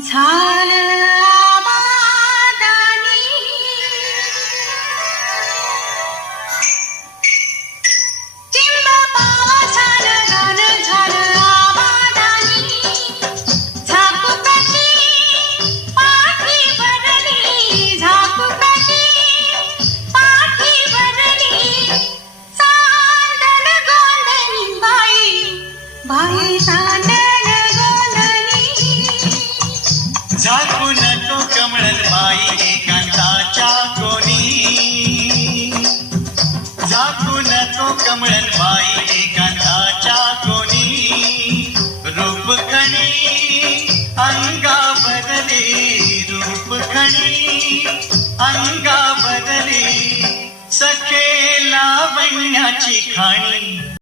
झालं आबादानी, चिंब पावसानं गाणं झालं आबादानी, झाकूपॅटी पाठी भरली, झाकूपॅटी पाठी भरली, चांदण गोंधळी बाई, बाई चांदण झाकून तो कमळन बाई एकांताच्या कोणी, झाकून तो कमळन बाई एकांताच्या कोणी, रूपखणी अंगा बदली, रूपखणी अंगा बदली, सखे लावण्याची खाणी.